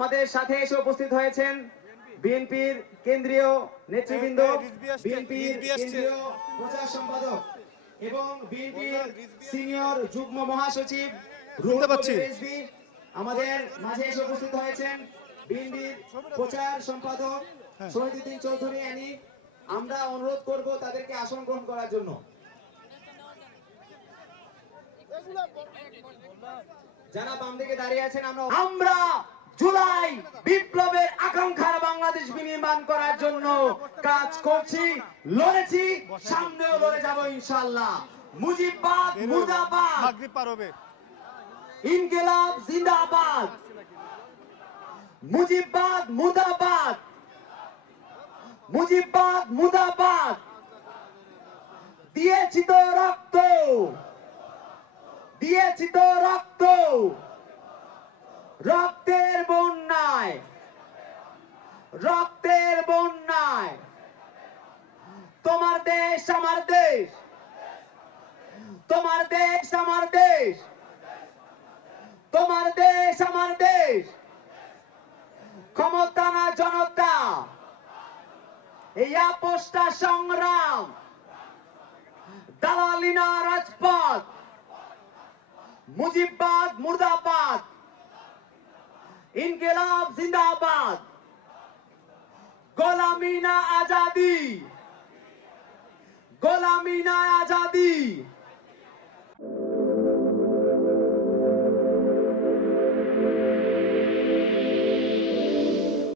আমাদের সাথে এসে উপস্থিত হয়েছেন বিএনপির কেন্দ্রীয় নেতৃবৃন্দ, বিএনপির কেন্দ্রীয় প্রচার সম্পাদক এবং বিএনপির সিনিয়র যুগ্ম মহাসচিব রুহুল কবির রিজভী আমাদের মাঝে এসে উপস্থিত হয়েছেন। বিএনপির প্রচার সম্পাদক শহীদুদ্দিন চৌধুরী আনি, আমরা অনুরোধ করব তাদেরকে আসন গ্রহণ করার জন্য। যারা বাম দিকে দাঁড়িয়ে আছেন, আমরা জুলাই বিপ্লবের আকাঙ্ক্ষার বাংলাদেশ বিনির্মাণ করার জন্য কাজ করছি, লড়েছি, সামনেও লড়ে যাব ইনশাআল্লাহ। মুজিববাদ মুর্দাবাদ, ইনকিলাব জিন্দাবাদ, মুজিববাদ মুর্দাবাদ, মুজিববাদ মুর্দাবাদ। দিয়েছি তো রক্ত, দিয়েছি তো রক্ত, রক্তের বন্যায়, রক্তের বন্যায়। তোমার দেশ আমার দেশ, তোমার দেশ আমার দেশ, তোমার দেশ আমার দেশ। ক্ষমতা না জনতা, এই আপোষটা সংগ্রাম, দালালি না রাজপথ। মুজিববাদ মুর্দাবাদ, ইনকিলাব জিন্দাবাদ, গোলামি না আজাদি।